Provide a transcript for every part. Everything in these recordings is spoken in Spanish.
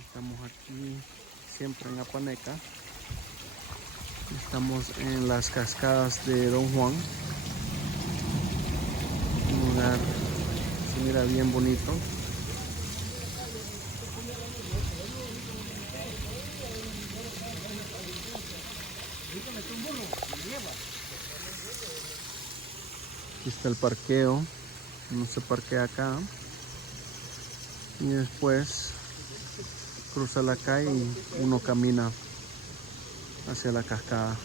Estamos aquí siempre en Apaneca. Estamos en las cascadas de Don Juan. Un lugar se mira bien bonito. Aquí está el parqueo. Uno se parquea acá. Y después cruza la calle y uno camina hacia la cascada.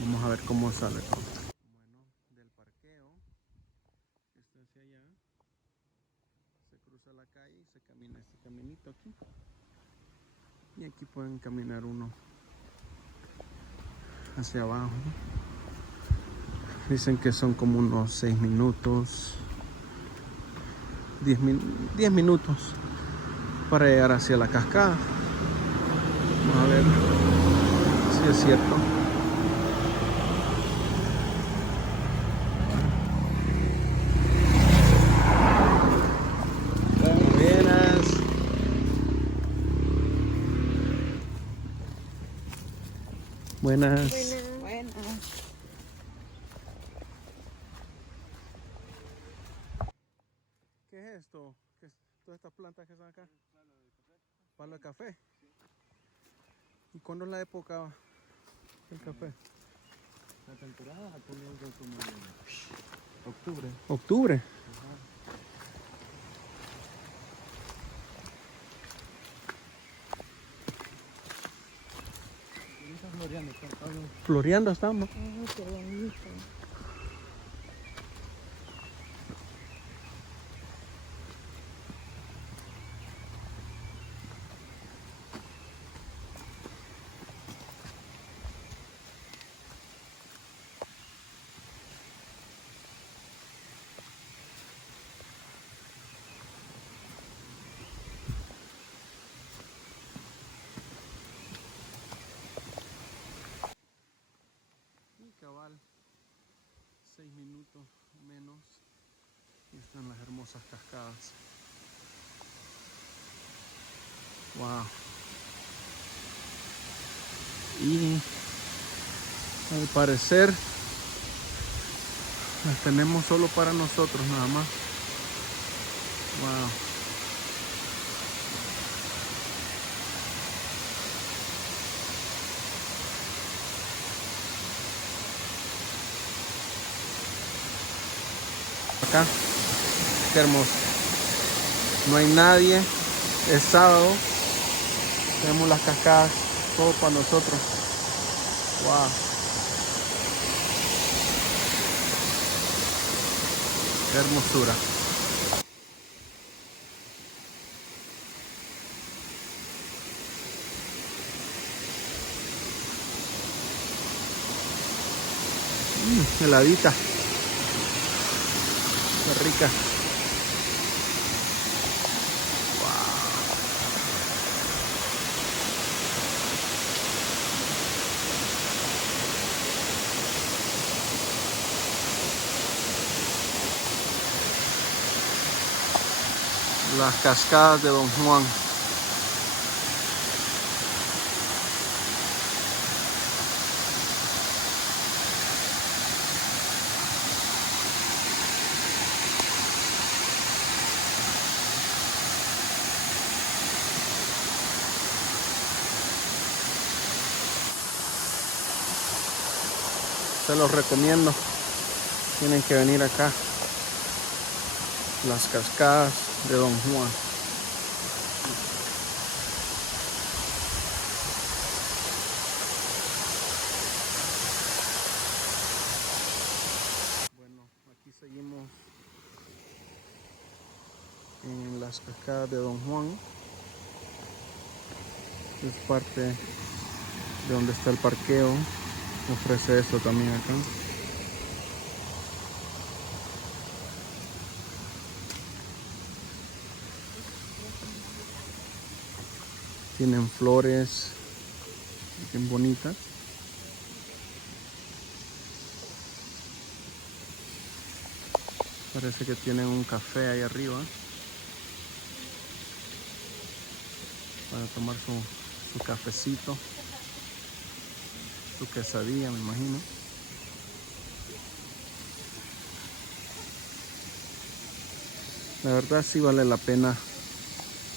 Vamos a ver cómo sale todo. Bueno, del parqueo, que está hacia allá, se cruza la calle y se camina este caminito aquí. Y aquí pueden caminar uno hacia abajo. Dicen que son como unos 6 minutos, 10 minutos para llegar hacia la cascada. Vamos a ver si es cierto. Buenas. Buenas. Buenas. ¿Qué es esto? ¿Qué es todas estas plantas que están acá? Palo de café. ¿Y cuándo es la época del café? La temporada la comienza como en octubre. ¿Octubre? Ajá. Ahorita floreando, está todo. Floreando estamos. Ay, qué bonito. Y cabal, 6 minutos menos. Y están las hermosas cascadas. Wow. Y al parecer las tenemos solo para nosotros nada más. Wow. Acá, qué hermoso. No hay nadie, es sábado. Tenemos las cascadas, todo para nosotros. Wow. Qué hermosura. Heladita. Qué rica. Las cascadas de Don Juan. Se los recomiendo. Tienen que venir acá. Las cascadas de Don Juan. Bueno, aquí seguimos en las cascadas de Don Juan. Es parte de donde está el parqueo. Ofrece esto también acá. Tienen flores bien bonitas. Parece que tienen un café ahí arriba. para tomar su cafecito, su quesadilla, me imagino. La verdad sí vale la pena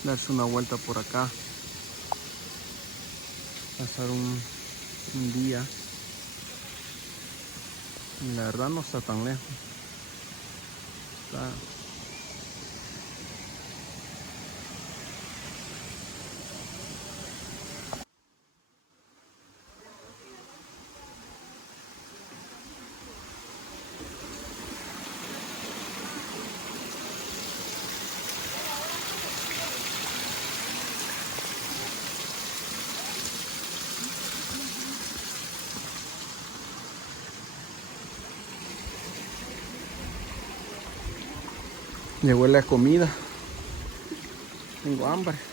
darse una vuelta por acá, pasar un día. Y la verdad no está tan lejos. Está Ya huele a comida. Tengo hambre.